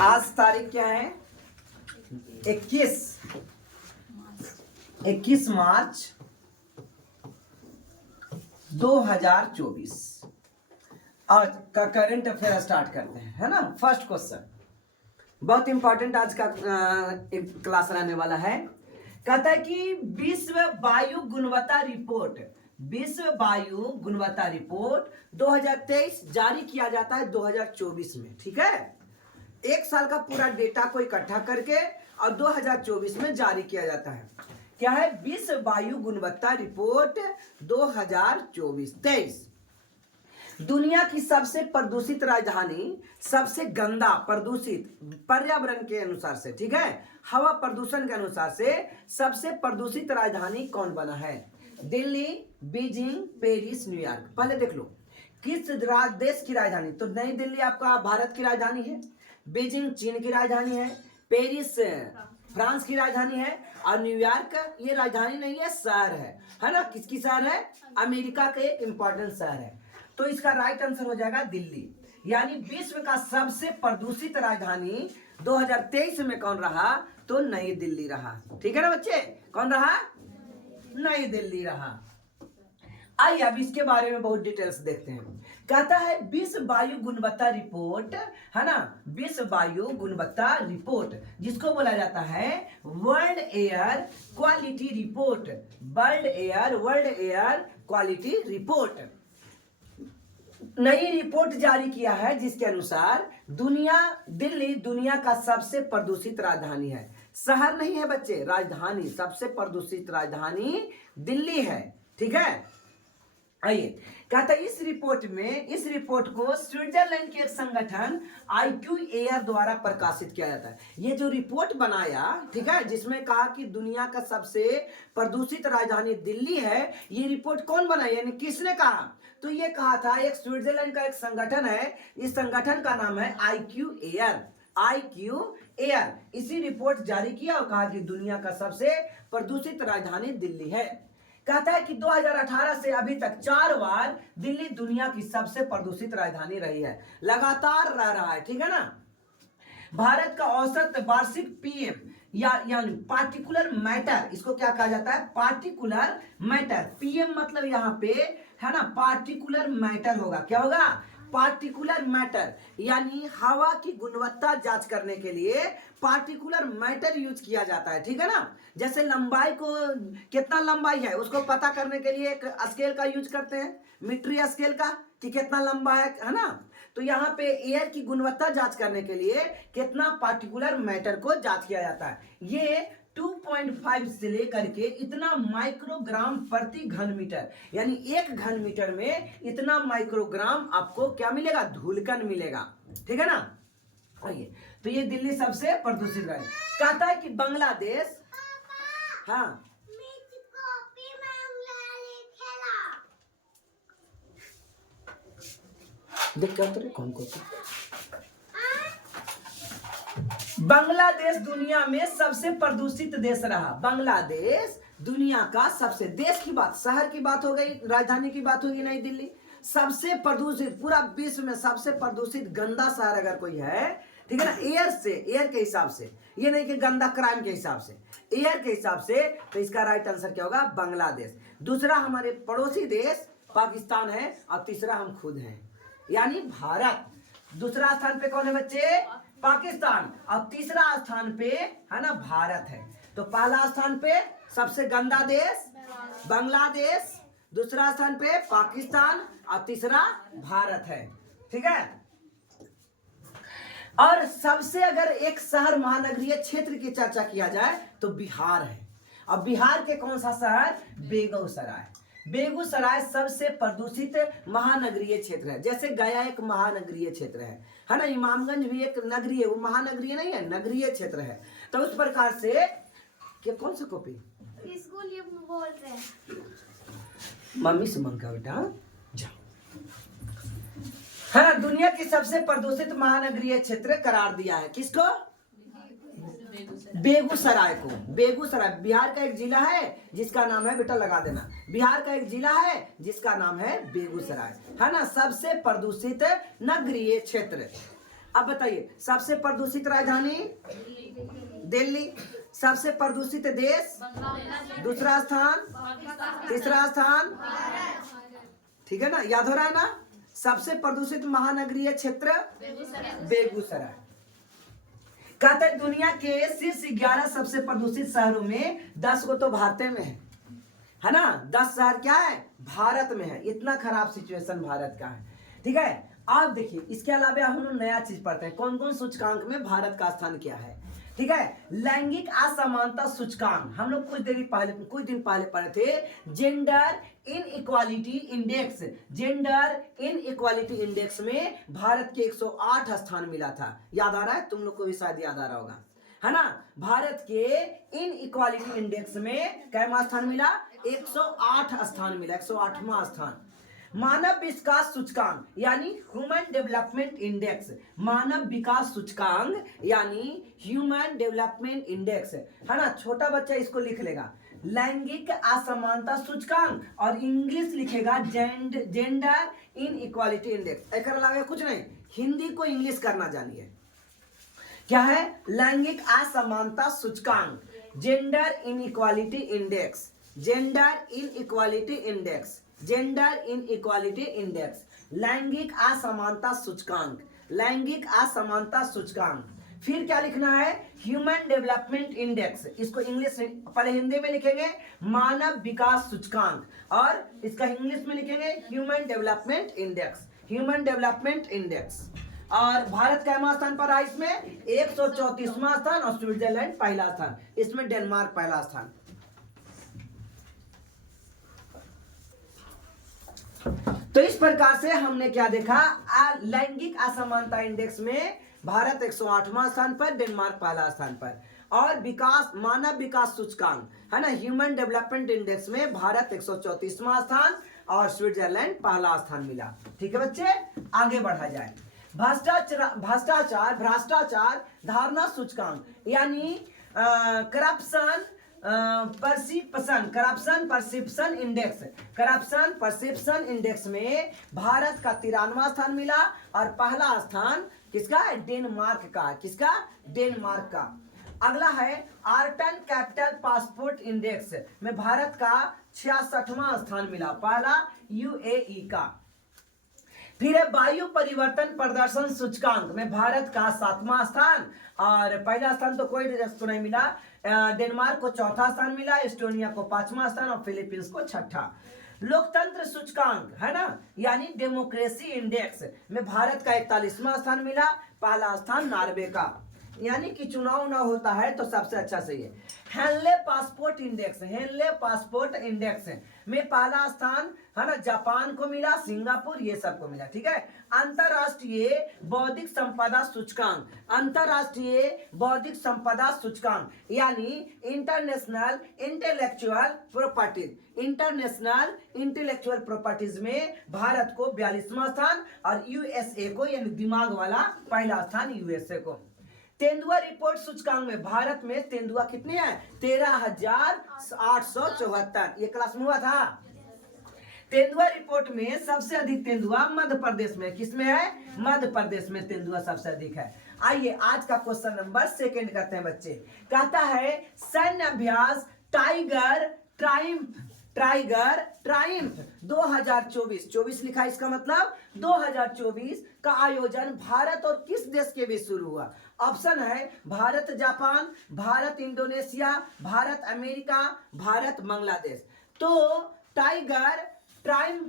आज तारीख क्या है? 21 मार्च 2024। आज का करंट अफेयर स्टार्ट करते हैं, है ना। फर्स्ट क्वेश्चन बहुत इंपॉर्टेंट आज का एक क्लास रहने वाला है। कहता है कि विश्व वायु गुणवत्ता रिपोर्ट 2023 जारी किया जाता है 2024 में। ठीक है, एक साल का पूरा डेटा को इकट्ठा करके और 2024 में जारी किया जाता है। क्या है? विश्व वायु गुणवत्ता रिपोर्ट 2024-23। दुनिया की सबसे प्रदूषित राजधानी, सबसे गंदा प्रदूषित पर्यावरण के अनुसार से, ठीक है, हवा प्रदूषण के अनुसार से सबसे प्रदूषित राजधानी कौन बना है? Delhi, Beijing, Paris, New York. पहले देख लो किस देश की राजधानी। तो नई दिल्ली आपका भारत की राजधानी है, बीजिंग चीन की राजधानी है, पेरिस फ्रांस की राजधानी है, और न्यूयॉर्क ये राजधानी नहीं है, शहर है ना। किसकी शहर है? अमेरिका के एक इंपॉर्टेंट शहर है। तो इसका राइट आंसर हो जाएगा दिल्ली। यानी विश्व का सबसे प्रदूषित राजधानी 2023 में कौन रहा? तो नई दिल्ली रहा। ठीक है ना बच्चे, कौन रहा? नई दिल्ली रहा। आइए अब इसके बारे में बहुत डिटेल्स देखते हैं। कहता है विश्व वायु गुणवत्ता रिपोर्ट, है ना, विश्व वायु गुणवत्ता रिपोर्ट जिसको बोला जाता है world air quality report, world air quality report. नई रिपोर्ट जारी किया है जिसके अनुसार दिल्ली दुनिया का सबसे प्रदूषित राजधानी है। शहर नहीं है बच्चे, राजधानी। सबसे प्रदूषित राजधानी दिल्ली है। ठीक है, आइए कहता है इस रिपोर्ट को स्विट्जरलैंड के एक संगठन IQ एयर द्वारा प्रकाशित किया जाता है। ये जो रिपोर्ट बनाया, ठीक है, जिसमें कहा कि दुनिया का सबसे प्रदूषित राजधानी दिल्ली है, ये रिपोर्ट कौन बनाई, यानी किसने कहा? तो ये कहा था एक स्विट्जरलैंड का एक संगठन है। इस संगठन का नाम है IQ एयर। इसी रिपोर्ट जारी किया और कहा कि दुनिया का सबसे प्रदूषित राजधानी दिल्ली है। कहता है कि 2018 से अभी तक 4 बार दिल्ली दुनिया की सबसे प्रदूषित राजधानी रही है, लगातार रह रहा है। ठीक है ना। भारत का औसत वार्षिक PM यानी पार्टिकुलर मैटर, इसको क्या कहा जाता है? Particular matter. PM मतलब यहाँ पे, है ना, पार्टिकुलर मैटर होगा। क्या होगा? पार्टिकुलर मैटर, यानी हवा की गुणवत्ता जांच करने के लिए पार्टिकुलर मैटर यूज किया जाता है। ठीक है ना। जैसे लंबाई को, कितना लंबाई है उसको पता करने के लिए एक स्केल का यूज करते हैं, मीट्री स्केल का, कि कितना लंबा है ना। तो यहाँ पे एयर की गुणवत्ता जांच करने के लिए कितना पार्टिकुलर मैटर को जांच किया जाता है। ये 2.5 से लेकर के इतना माइक्रोग्राम प्रति घन मीटर, यानी 1 घन मीटर में इतना माइक्रोग्राम आपको क्या मिलेगा? धूलकण मिलेगा। ठीक है ना। आइए, तो ये दिल्ली सबसे प्रदूषित है। कहता है कि बांग्लादेश, हाँ, देख क्या करे कौन को। बांग्लादेश दुनिया में सबसे प्रदूषित देश रहा। बांग्लादेश दुनिया का सबसे, देश की बात, शहर की बात हो गई, राजधानी की बात होगी नई दिल्ली। सबसे प्रदूषित, पूरा विश्व में सबसे प्रदूषित गंदा शहर अगर कोई है, ठीक है ना, एयर के हिसाब से, ये नहीं कि गंदा क्राइम के हिसाब से, एयर के हिसाब से, तो इसका राइट आंसर क्या होगा? बांग्लादेश। दूसरा हमारे पड़ोसी देश पाकिस्तान है, और तीसरा हम खुद हैं, यानी भारत। दूसरा स्थान पे कौन है बच्चे? पाकिस्तान। और तीसरा स्थान पे, है ना, भारत है। तो पहला स्थान पे सबसे गंदा देश बांग्लादेश, दूसरा स्थान पे पाकिस्तान, और तीसरा भारत है। ठीक है। और सबसे अगर एक शहर महानगरीय क्षेत्र की चर्चा किया जाए तो बिहार है। और बिहार के कौन सा शहर? बेगूसराय। बेगूसराय सबसे प्रदूषित महानगरीय क्षेत्र है। जैसे गया एक महानगरीय क्षेत्र है ना, इमामगंज भी एक नगरीय, वो महानगरीय नहीं है, नगरीय क्षेत्र है। तो उस प्रकार से क्या, कौन सा कॉपी स्कूल ये बोल रहे हैं, मम्मी से मंगा बेटा, जाओ। है ना, दुनिया की सबसे प्रदूषित महानगरीय क्षेत्र करार दिया है किसको? बेगूसराय को। बेगूसराय बिहार का एक जिला है जिसका नाम है, बेटा लगा देना, बिहार का एक जिला है जिसका नाम है बेगूसराय, है ना, सबसे प्रदूषित नगरीय क्षेत्र। अब बताइए सबसे प्रदूषित राजधानी दिल्ली, सबसे प्रदूषित देश, दूसरा स्थान, तीसरा स्थान, ठीक है ना, याद हो रहा है ना। सबसे प्रदूषित महानगरीय क्षेत्र बेगूसराय। कहते हैं दुनिया के शीर्ष 11 सबसे प्रदूषित शहरों में 10 को तो भारत में है ना, 10 शहर क्या है, भारत में है। इतना खराब सिचुएशन भारत का है, ठीक है। आप देखिए इसके अलावा हम लोग नया चीज पढ़ते हैं, कौन कौन सूचकांक में भारत का स्थान क्या है, ठीक है। लैंगिक असमानता सूचकांक हम लोग कुछ दिन पहले पढ़े थे। Gender in equality index, gender in equality index में भारत के 108 स्थान मिला था। याद आ रहा है, तुम लोग को भी शायद याद आ रहा होगा, है ना। भारत के इन इक्वालिटी इंडेक्स में कैमा स्थान मिला, 108 स्थान मिला, 108वां स्थान। मानव विकास सूचकांक यानी ह्यूमन डेवलपमेंट इंडेक्स, मानव विकास सूचकांक यानी ह्यूमन डेवलपमेंट इंडेक्स, है ना। छोटा बच्चा इसको लिख लेगा, लैंगिक असमानता सूचकांक, और इंग्लिश लिखेगा जेंडर इन इक्वालिटी इंडेक्स। एक अलावा कुछ नहीं, हिंदी को इंग्लिश करना जानिए। क्या है, लैंगिक असमानता सूचकांक, gender in equality index, gender in equality index, gender in equality index, लैंगिक असमानता सूचकांक, लैंगिक असमानता सूचकांक। फिर क्या लिखना है, ह्यूमन डेवलपमेंट इंडेक्स, इसको इंग्लिश पहले हिंदी में लिखेंगे मानव विकास सूचकांक, और इसका इंग्लिश में लिखेंगे human development index, human development index. और भारत कैमा स्थान पर है इसमें, 134वां स्थान, और स्विट्जरलैंड पहला स्थान, इसमें डेनमार्क पहला स्थान। तो इस प्रकार से हमने क्या देखा, लैंगिक असमानता इंडेक्स में भारत 108वां स्थान पर, डेनमार्क पहला स्थान पर। और विकास मानव विकास सूचकांक है ना, ह्यूमन डेवलपमेंट इंडेक्स में भारत 134वां स्थान और स्विट्जरलैंड पहला स्थान मिला। ठीक है बच्चे, आगे बढ़ा जाए। भ्रष्टाचार धारणा सूचकांक यानी corruption perception index, corruption perception index में भारत का 93वां स्थान मिला, और पहला स्थान किसका है, डेनमार्क का। किसका, डेनमार्क का। अगला है आर्टन कैपिटल पासपोर्ट इंडेक्स में भारत का 66वां स्थान मिला, पहला यूएई का। फिर है वायु परिवर्तन प्रदर्शन सूचकांक में भारत का 7वां स्थान, और पहला स्थान तो कोई देश को नहीं मिला, डेनमार्क को 4था स्थान मिला, एस्टोनिया को 5वां स्थान, और फिलीपींस को 6ठा। लोकतंत्र सूचकांक है ना, यानी डेमोक्रेसी इंडेक्स में भारत का 41वां स्थान मिला, पहला स्थान नॉर्वे का। यानी कि चुनाव ना होता है तो सबसे अच्छा सही है। Henley passport index, Henley passport index में पहला स्थान है ना जापान को मिला, सिंगापुर ये सबको मिला। ठीक है। अंतरराष्ट्रीय बौद्धिक संपदा सूचकांक, अंतरराष्ट्रीय बौद्धिक संपदा सूचकांक यानी international intellectual properties, international intellectual properties में भारत को 42वां स्थान, और यूएसए को यानी दिमाग वाला पहला स्थान यूएसए को। तेंदुआ रिपोर्ट सूचकांक में भारत में तेंदुआ कितने हैं, 13,874। ये क्लास में हुआ था। तेंदुआ रिपोर्ट में सबसे अधिक तेंदुआ मध्य प्रदेश में, किसमें है, मध्य प्रदेश में तेंदुआ सबसे अधिक है। आइए आज का क्वेश्चन नंबर 2 करते हैं बच्चे। कहता है सैन्य अभ्यास टाइगर ट्राइम्फ, टाइगर ट्राइम्फ 2024, 24 लिखा है, इसका मतलब 2024 का आयोजन भारत और किस देश के बीच शुरू हुआ। ऑप्शन है Bharat Japan, Bharat Indonesia, Bharat America, Bharat Bangladesh. तो tiger triumph,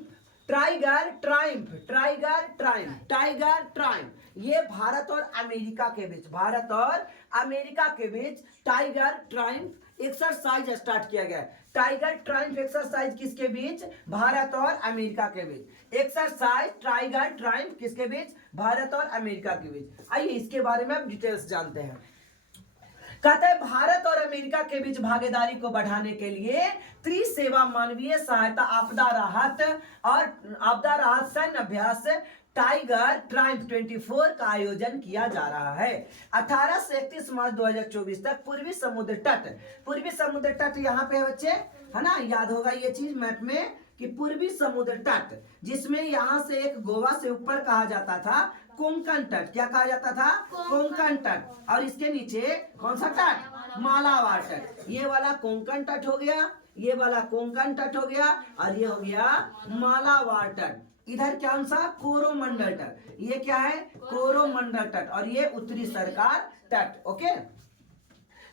tiger triumph, tiger triumph, tiger triumph ये भारत और अमेरिका के बीच, भारत और अमेरिका के बीच टाइगर ट्राइम्फ एक्सरसाइज स्टार्ट किया गया। टाइगर ट्राइम्फ एक्सरसाइज किसके बीच, भारत और अमेरिका के बीच। एक्सरसाइज टाइगर ट्राइम्फ किसके बीच, भारत और अमेरिका के बीच। आइए इसके बारे में अब डिटेल्स जानते हैं। कहते हैं भारत और अमेरिका के बीच भागीदारी को बढ़ाने के लिए त्रिसेवा मानवीय सहायता आपदा राहत और आपदा राहत सैन्य अभ्यास टाइगर ट्राइम्फ 24 का आयोजन किया जा रहा है। 18 से 31 मार्च 2024 तक पूर्वी समुद्र तट, पूर्वी समुद्र तट यहाँ पे है बच्चे, है ना, याद होगा ये चीज मैप में कि पूर्वी समुद्र तट, जिसमें यहाँ से एक गोवा से ऊपर कहा जाता था कोंकण तट। क्या कहा जाता था? कोंकण तट। और इसके नीचे कौन सा तट? मालाबार तट। ये वाला कोंकण तट हो गया, ये वाला कोंकण तट हो गया, और ये हो गया मालाबार तट। इधर कौन सा? कोरोमंडल तट। ये क्या है? कोरोमंडल तट। और ये उत्तरी सरकार तट। ओके,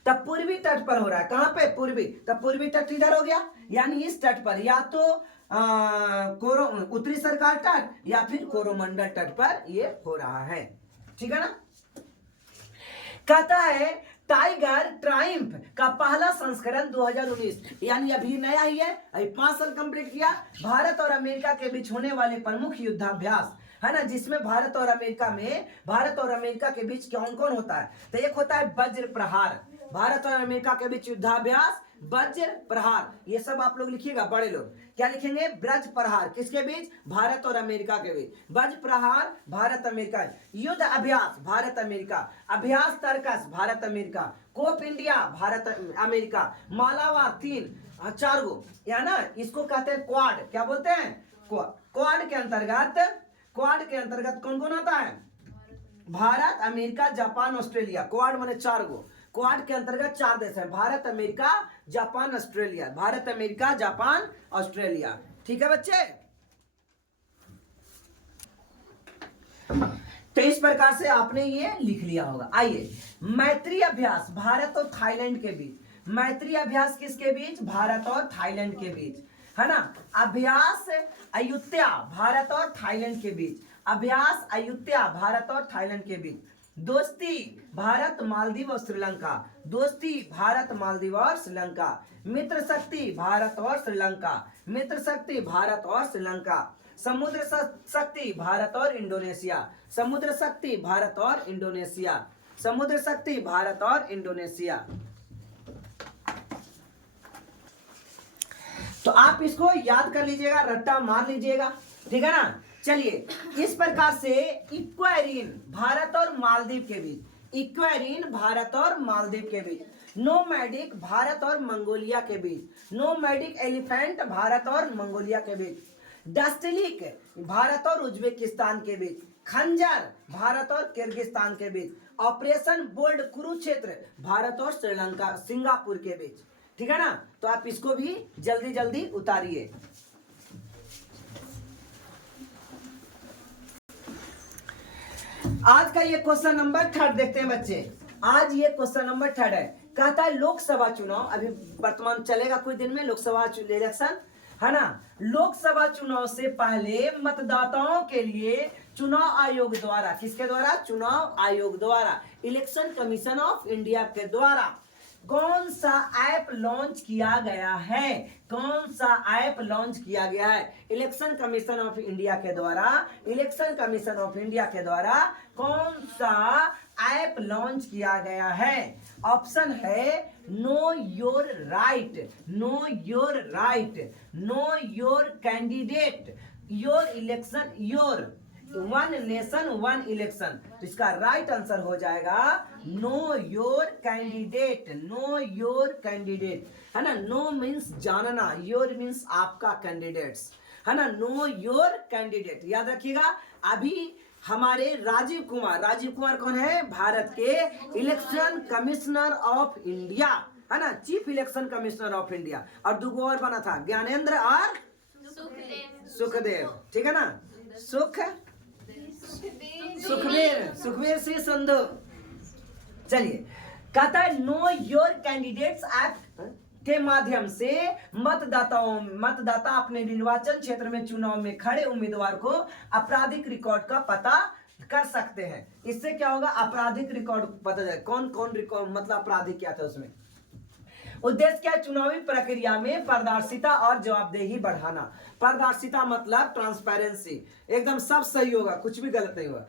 तब पूर्वी तट पर हो रहा है। कहां पे? पूर्वी। तब पूर्वी तट इधर हो गया, यानी इस तट पर या तो उत्तरी सरकार तट या फिर कोरोमंडल तट पर ये हो रहा है। ठीक है ना? कहता है टाइगर ट्रायम्फ का पहला संस्करण 2019, यानी अभी नया ही है, अभी 5 साल कंप्लीट किया। भारत और अमेरिका के बीच होने वाले प्रमुख युद्धाभ्यास है ना, जिसमें भारत और अमेरिका के बीच कौन कौन होता है? तो एक होता है वज्र प्रहार, भारत और अमेरिका के बीच युद्धाभ्यास वज्र प्रहार। ये सब आप लोग लिखिएगा, बड़े लोग क्या लिखेंगे? ब्रज प्रहार। किसके बीच? भारत और अमेरिका के बीच। वज्र प्रहार भारत अमेरिका। युद्ध अभ्यास भारत अमेरिका। अभ्यास Tarkash Bharat America. Cope India Bharat America. Malabar 4 गो, या ना, इसको कहते हैं क्वाड। क्या बोलते हैं? क्वाड के अंतर्गत कौन कौन आता है? Bharat, America, Japan, Australia. Quad माने 4 गो। क्वाड के अंतर्गत 4 देश हैं, Bharat, America, Japan, Australia. Bharat, America, Japan, Australia. ठीक है बच्चे? तो इस प्रकार से आपने ये लिख लिया होगा। आइए, मैत्री अभ्यास भारत और थाईलैंड के बीच। मैत्री अभ्यास किसके बीच? भारत और थाईलैंड के बीच, है ना। अभ्यास अयुत्या भारत और थाईलैंड के बीच। अभ्यास अयुत्या भारत और थाईलैंड के बीच। दोस्ती भारत, मालदीव और श्रीलंका। दोस्ती भारत, मालदीव और श्रीलंका। मित्र शक्ति भारत और श्रीलंका। मित्र शक्ति भारत और श्रीलंका। समुद्र शक्ति भारत और इंडोनेशिया। समुद्र शक्ति भारत और इंडोनेशिया। समुद्र शक्ति भारत और इंडोनेशिया। तो आप इसको याद कर लीजिएगा, रट्टा मार लीजिएगा। ठीक है ना? चलिए, इस प्रकार से इक्वेरिन भारत और मालदीव के बीच। इक्वेरिन भारत और मालदीव के बीच। नोमैडिक भारत और मंगोलिया के बीच। नोमैडिक एलिफेंट भारत और मंगोलिया के बीच। डस्टलिक भारत और उज्बेकिस्तान के बीच। खंजर भारत और किर्गिस्तान के बीच। ऑपरेशन बोल्ड कुरुक्षेत्र भारत और श्रीलंका, सिंगापुर के बीच। ठीक है ना? तो आप इसको भी जल्दी जल्दी उतारिए। आज का ये क्वेश्चन नंबर 3 देखते हैं बच्चे। आज ये क्वेश्चन नंबर 3 है। कहता है लोकसभा चुनाव अभी वर्तमान चलेगा कुछ दिन में, लोकसभा इलेक्शन, है ना। लोकसभा चुनाव से पहले मतदाताओं के लिए चुनाव आयोग द्वारा, किसके द्वारा? चुनाव आयोग द्वारा, इलेक्शन कमीशन ऑफ इंडिया के द्वारा कौन सा ऐप लॉन्च किया गया है? कौन सा ऐप लॉन्च किया गया है? इलेक्शन कमीशन ऑफ इंडिया के द्वारा, इलेक्शन कमीशन ऑफ इंडिया के द्वारा कौन सा ऐप लॉन्च किया गया है? ऑप्शन है know your right, know your right, know your candidate, your election, your one nation one election. तो इसका राइट आंसर हो जाएगा know your candidate. Know your candidate, है ना। नो मीन्स जानना, योर मीन्स आपका कैंडिडेट्स, है ना। नो योर कैंडिडेट, याद रखिएगा। अभी हमारे राजीव कुमार कौन है? भारत के इलेक्शन कमिश्नर ऑफ इंडिया, है ना, chief election commissioner of India. और 2 और बना था, ज्ञानेंद्र और सुखदेव। ठीक है ना? सुखबीर सिंह संधू। चलिए, कहता है नो योर कैंडिडेट्स ऐप के माध्यम से मतदाता अपने निर्वाचन क्षेत्र में चुनाव में खड़े उम्मीदवार को आपराधिक रिकॉर्ड का पता कर सकते हैं। इससे क्या होगा? आपराधिक रिकॉर्ड पता चले, कौन कौन रिकॉर्ड, मतलब आपराधिक क्या था उसमें। उद्देश्य क्या? चुनावी प्रक्रिया में पारदर्शिता और जवाबदेही बढ़ाना। पारदर्शिता मतलब ट्रांसपेरेंसी, एकदम सब सही होगा, कुछ भी गलत नहीं होगा।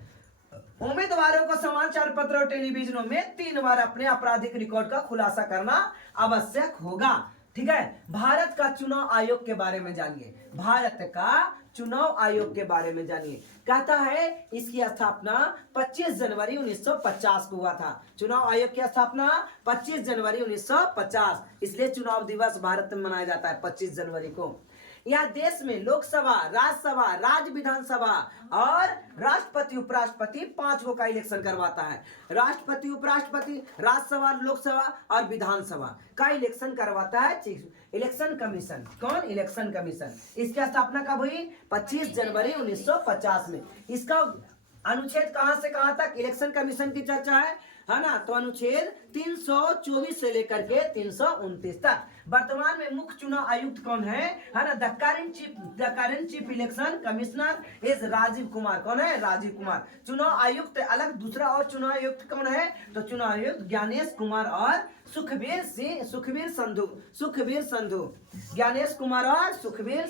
उम्मीदवारों को समाचार पत्र और टेलीविजनों में 3 बार अपने आपराधिक रिकॉर्ड का खुलासा करना आवश्यक होगा। ठीक है? भारत का चुनाव आयोग के बारे में जानिए। भारत का चुनाव आयोग के बारे में जानिए। कहता है इसकी स्थापना 25 जनवरी 1950 को हुआ था। चुनाव आयोग की स्थापना 25 जनवरी 1950, इसलिए चुनाव दिवस भारत में मनाया जाता है 25 जनवरी को। यह देश में लोकसभा, राज्यसभा, राज्य विधानसभा और राष्ट्रपति उपराष्ट्रपति 5 का इलेक्शन करवाता है। राष्ट्रपति उपराष्ट्रपति, राज्यसभा, लोकसभा और विधानसभा का इलेक्शन करवाता है इलेक्शन कमीशन। कौन? Election commission. इसकी स्थापना कब हुई? 25 जनवरी 1950 में। इसका अनुच्छेद कहां से कहां तक इलेक्शन कमीशन की चर्चा है ना? तो अनुच्छेद 324 से लेकर के 329 तक। वर्तमान में मुख्य चुनाव आयुक्त कौन है ना? The current chief election commissioner is Rajiv Kumar. कौन है? राजीव कुमार। चुनाव आयुक्त अलग दूसरा और चुनाव आयुक्त कौन है? तो चुनाव आयुक्त ज्ञानेश कुमार और सुखबीर संधू। ज्ञानेश कुमार और सुखबीर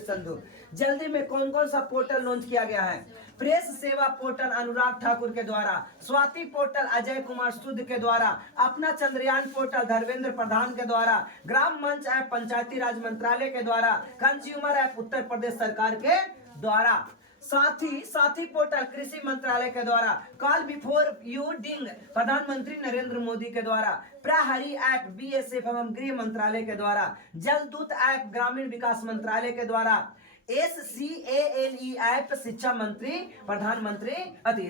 संधू। जल्दी में कौन कौन सा पोर्टल लॉन्च किया गया है? प्रेस सेवा पोर्टल अनुराग ठाकुर के द्वारा, स्वाति पोर्टल अजय कुमार सूद के द्वारा, अपना चंद्रयान पोर्टल धर्मेंद्र प्रधान के द्वारा, ग्राम मंच ऐप पंचायती राज मंत्रालय के द्वारा, कंज्यूमर ऐप उत्तर प्रदेश सरकार के द्वारा, साथी पोर्टल कृषि मंत्रालय के द्वारा, कॉल बिफोर यू डिंग प्रधानमंत्री नरेंद्र मोदी के द्वारा, प्रहरी ऐप बीएसएफ एवं गृह मंत्रालय के द्वारा, जलदूत ऐप ग्रामीण विकास मंत्रालय के द्वारा, SCALE ऐप शिक्षा मंत्री प्रधानमंत्री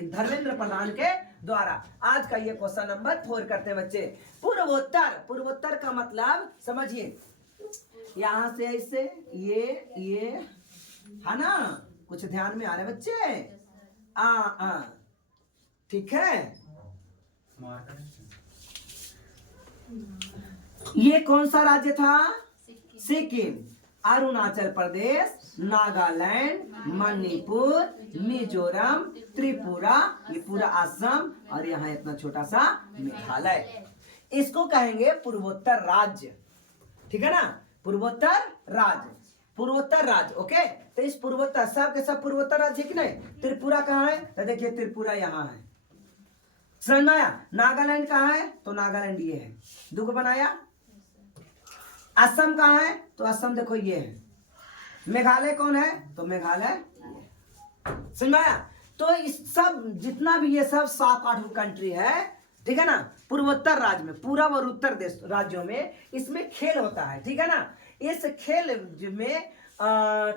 धर्मेंद्र प्रधान के द्वारा। आज का ये क्वेश्चन नंबर 4 करते हैं बच्चे। पूर्वोत्तर का मतलब समझिए, यहां से ऐसे ये है ना? कुछ ध्यान में आ रहे बच्चे? ठीक है। ये कौन सा राज्य था? सिक्किम, अरुणाचल प्रदेश, नागालैंड, मणिपुर, मिजोरम, त्रिपुरा, ये पूरा असम और यहाँ इतना छोटा सा मेघालय। इसको कहेंगे पूर्वोत्तर राज्य। ठीक है ना? पूर्वोत्तर राज्य। ओके, तो इस पूर्वोत्तर सब के सब पूर्वोत्तर राज्य है कि नहीं? त्रिपुरा कहाँ है? तो देखिए त्रिपुरा यहाँ है। समझ में आया? नागालैंड कहाँ है? तो नागालैंड ये है। दुख बनाया। असम कहाँ है? तो असम देखो ये है। मेघालय कौन है? तो मेघालय। समझ में आया? तो इस सब जितना भी ये सब 7-8 कंट्री है, ठीक है ना? पूर्वोत्तर राज्य में, पूर्व और उत्तर देश राज्यों में इसमें खेल होता है। ठीक है ना? इस खेल में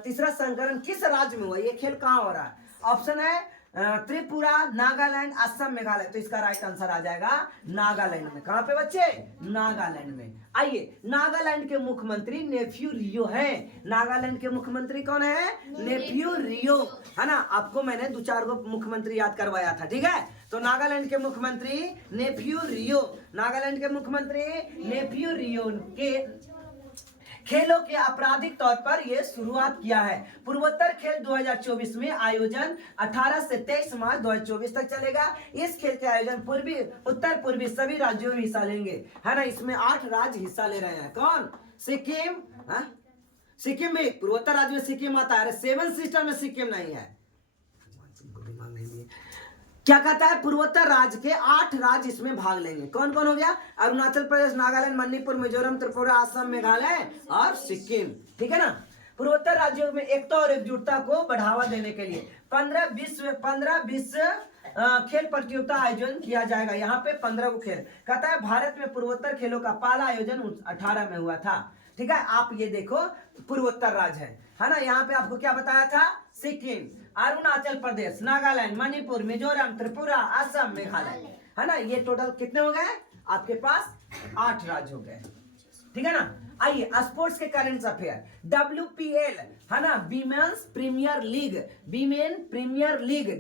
तीसरा संस्करण किस राज्य में हुआ? ये खेल कहाँ हो रहा है? ऑप्शन है त्रिपुरा, नागालैंड, असम, मेघालय। तो इसका राइट आंसर आ जाएगा नागालैंड में। कहां पे बच्चे? नागालैंड में। आइए, नागालैंड के मुख्यमंत्री नेफ्यू रियो हैं। नागालैंड के मुख्यमंत्री कौन है? नेफ्यू रियो, है ना? आपको मैंने 2-4 गो मुख्यमंत्री याद करवाया था। ठीक है? तो नागालैंड के मुख्यमंत्री नेफ्यू रियो, के खेलों के आपराधिक तौर पर यह शुरुआत किया है। पूर्वोत्तर खेल 2024 में आयोजन 18 से 23 मार्च 2024 तक चलेगा। इस खेल के आयोजन उत्तर पूर्वी सभी राज्यों में हिस्सा लेंगे, है ना? इसमें 8 राज्य हिस्सा ले रहे हैं। कौन? सिक्किम। सिक्किम भी पूर्वोत्तर राज्य में सिक्किम आता है। 7 सिस्टर में सिक्किम नहीं है। क्या कहता है? पूर्वोत्तर राज्य के 8 राज्य इसमें भाग लेंगे। कौन कौन हो गया? अरुणाचल प्रदेश, नागालैंड, मणिपुर, मिजोरम, त्रिपुरा, असम, मेघालय और सिक्किम। ठीक है ना? पूर्वोत्तर राज्यों में एकता और एकजुटता को बढ़ावा देने के लिए 15-20 खेल प्रतियोगिता आयोजन किया जाएगा। यहाँ पे 15 को खेल। कहता है भारत में पूर्वोत्तर खेलों का पहला आयोजन 18 में हुआ था। ठीक है? आप ये देखो, पूर्वोत्तर राज्य है ना? यहाँ पे आपको क्या बताया था? सिक्किम, अरुणाचल प्रदेश, नागालैंड, मणिपुर, मिजोरम, त्रिपुरा, असम, मेघालय, है ना? ये टोटल कितने हो गए आपके पास? 8 राज्य हो गए। ठीक है ना? आइए, स्पोर्ट्स के करंट अफेयर। WPL, है ना? वीमेंस प्रीमियर लीग,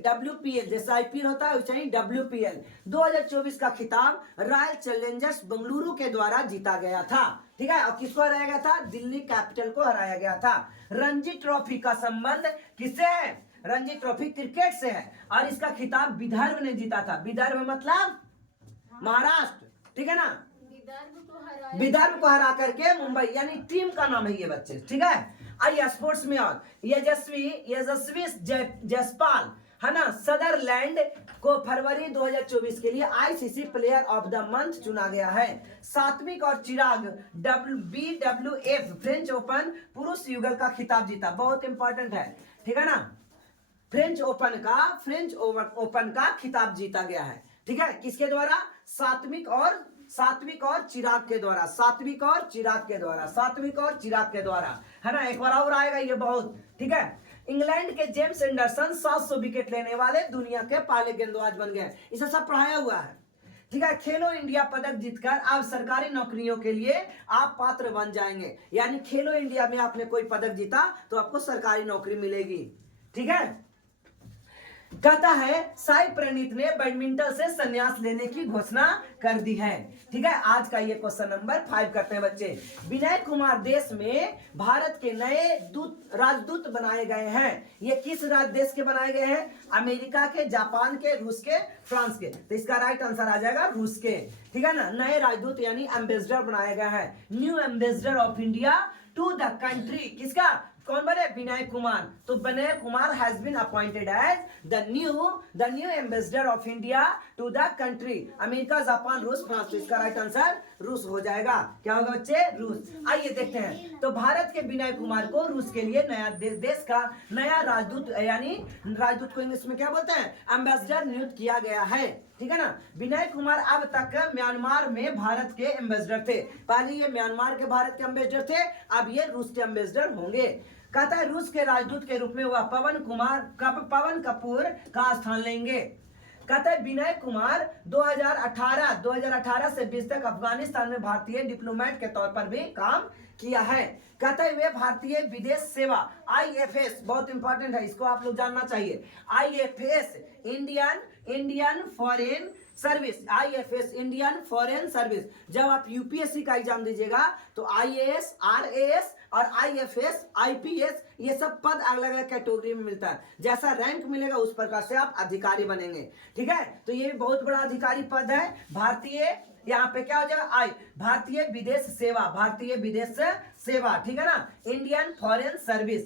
WPL जैसे IPL होता है वैसे ही WPL 2024 का खिताब रॉयल चैलेंजर्स बेंगलुरु के द्वारा जीता गया था। ठीक है? और किसको हराया गया था? दिल्ली कैपिटल को हराया गया था। रणजी ट्रॉफी का संबंध किससे है? रणजी ट्रॉफी क्रिकेट से है और इसका खिताब विदर्भ ने जीता था। विदर्भ मतलब महाराष्ट्र। ठीक है ना? विदर्भ को हरा करके मुंबई, यानी टीम का नाम है ये बच्चे। ठीक है? आइए स्पोर्ट्स में और यशस्वी जयसवाल, है ना? सदरलैंड को फरवरी 2024 के लिए ICC player of the month चुना गया है। सात्विक और चिराग BWF फ्रेंच ओपन पुरुष युगल का खिताब जीता। बहुत इंपॉर्टेंट है। ठीक है ना? फ्रेंच ओपन का खिताब जीता गया है। ठीक है? किसके द्वारा? सात्विक और सात्विक और चिराग के द्वारा, सात्विक और चिराग के द्वारा, सात्विक और चिराग के द्वारा, है ना। एक बार और आएगा ये बहुत, ठीक है। इंग्लैंड के जेम्स एंडरसन 700 विकेट लेने वाले दुनिया के पहले गेंदबाज बन गए। इसे सब पढ़ाया हुआ है, ठीक है। खेलो इंडिया पदक जीतकर अब सरकारी नौकरियों के लिए आप पात्र बन जाएंगे, यानी खेलो इंडिया में आपने कोई पदक जीता तो आपको सरकारी नौकरी मिलेगी, ठीक है। कहता है साई प्रणीत ने बैडमिंटन से संन्यास लेने की घोषणा कर दी है, ठीक है। आज का ये क्वेश्चन नंबर 5 करते हैं बच्चे। विनय कुमार देश में भारत के नए राजदूत बनाए गए हैं। ये किस देश के बनाए गए हैं? अमेरिका के, जापान के, रूस के, फ्रांस के। तो इसका राइट आंसर आ जाएगा रूस के, ठीक है ना। नए राजदूत यानी एम्बेसडर बनाए गए हैं। New ambassador of India to the country, किसका? कौन बने? विनय कुमार। तो Vinay Kumar has been appointed as the new ambassador of India to the country. America, Japan, रूस, फ्रांस। तो इसका राइट आंसर रूस हो जाएगा। क्या होगा बच्चे? रूस। आइए देखते हैं। तो भारत के विनय कुमार को रूस के लिए नया देश का नया राजदूत, यानी राजदूत को इंग्लिश में क्या बोलते हैं? एम्बेसडर नियुक्त किया गया है, ठीक है ना। विनय कुमार अब तक म्यांमार में भारत के एम्बेसडर थे। पहले ये म्यांमार के भारत के एम्बेसडर थे, अब ये रूस के एम्बेसडर होंगे। कहता है रूस के राजदूत के रूप में वह पवन कपूर का स्थान लेंगे। कहता है विनय कुमार 2018 से 20 तक अफगानिस्तान में भारतीय डिप्लोमेट के तौर पर भी काम किया है। कहता है वे भारतीय विदेश सेवा IFS, बहुत इंपॉर्टेंट है, इसको आप लोग जानना चाहिए। IFS Indian foreign service, IFS Indian foreign service. जब आप UPSC का एग्जाम दीजिएगा तो IAS, RAS और IFS, IPS ये सब पद अलग अलग कैटेगरी में मिलता है। जैसा रैंक मिलेगा उस प्रकार से आप अधिकारी बनेंगे, ठीक है। तो ये बहुत बड़ा अधिकारी पद है। भारतीय, यहाँ पे क्या हो जाएगा? भारतीय विदेश सेवा, भारतीय विदेश सेवा, ठीक है ना। इंडियन फॉरेन सर्विस,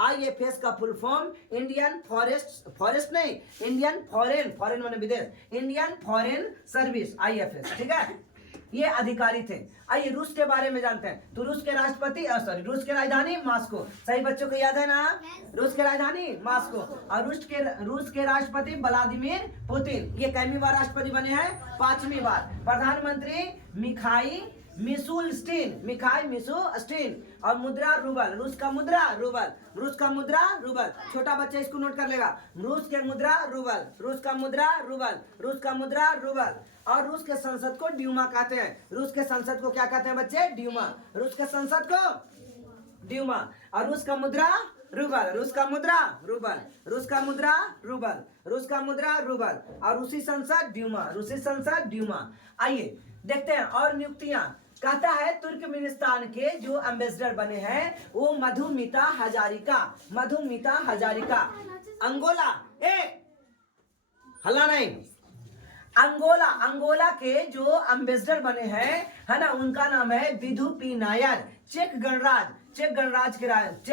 IFS का फुल फॉर्म इंडियन फॉरेस्ट नहीं, इंडियन फॉरेन माने विदेश, इंडियन फॉरेन सर्विस IFS, ठीक है। ये अधिकारी थे। आइए रूस के बारे में जानते हैं। तो रूस के राष्ट्रपति रूस के राजधानी मॉस्को, सही बच्चों को याद है ना? रूस के राजधानी मॉस्को। और रूस के राष्ट्रपति व्लादिमीर पुतिन, ये कितनी बार राष्ट्रपति बने हैं? 5वीं बार। प्रधानमंत्री मिखाई मिशुस्टीन। और मुद्रा रूबल, रूस का मुद्रा रूबल। छोटा बच्चा इसको नोट कर लेगा। रूस के मुद्रा रूबल। और रूस के संसद को ड्यूमा कहते हैं। रूस के संसद को क्या कहते हैं बच्चे? ड्यूमा। रूस के संसद को ड्यूमा। और रूस का मुद्रा रूबल। और रूसी संसद ड्यूमा। आइए देखते हैं और नियुक्तियां। कहता है तुर्कमेनिस्तान के जो एम्बेसडर बने हैं वो मधुमिता हजारिका। अंगोला, हल्ला नहीं। अंगोला के जो एम्बेसडर बने हैं, है ना, उनका नाम है विधु पी नायर। चेक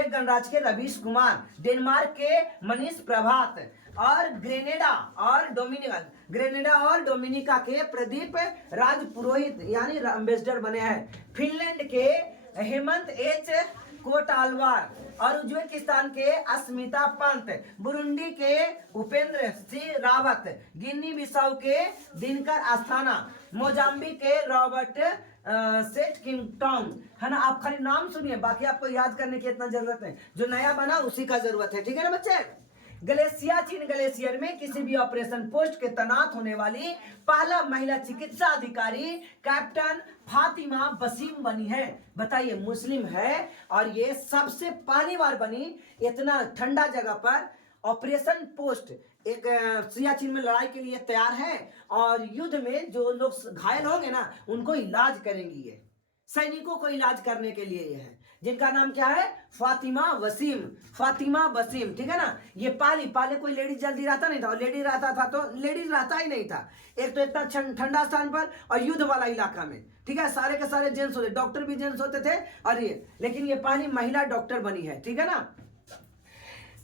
गणराज्य के रवीश कुमार। डेनमार्क के मनीष प्रभात। और ग्रेनेडा और डोमिनिका के प्रदीप राज पुरोहित यानी एम्बेसडर बने हैं। फिनलैंड के हेमंत एच कोटालवार। और उज्बेकिस्तान के अस्मिता पंत। बुरुंडी के उपेंद्र सिंह रावत। गिनी बिसाऊ के दिनकर अस्थाना। मोजाम्बिक के रॉबर्ट सेट किंगटॉन, है ना। आप खाली नाम सुनिए, बाकी आपको याद करने की इतना जरूरत नहीं, जो नया बना उसी का जरूरत है, ठीक है ना बच्चे। चीन ग्लेशियर में किसी भी ऑपरेशन पोस्ट के तैनात होने वाली पहला महिला चिकित्सा अधिकारी कैप्टन फातिमा वसीम बनी है। बताइए, मुस्लिम है और ये सबसे पहली बार बनी इतना ठंडा जगह पर ऑपरेशन पोस्ट। एक सियाचिन में लड़ाई के लिए तैयार है और युद्ध में जो लोग घायल होंगे ना उनको इलाज करेंगी, ये सैनिकों को इलाज करने के लिए ये है, जिनका नाम क्या है? फातिमा वसीम, ठीक है ना। ये पहले कोई लेडीज जल्दी रहता नहीं था, और लेडीज रहता ही नहीं था। एक तो इतना ठंडा स्थान पर और युद्ध वाला इलाका में, ठीक है। सारे के सारे जेंट्स होते, डॉक्टर भी जेंट्स होते थे और ये, लेकिन ये पहली महिला डॉक्टर बनी है, ठीक है ना।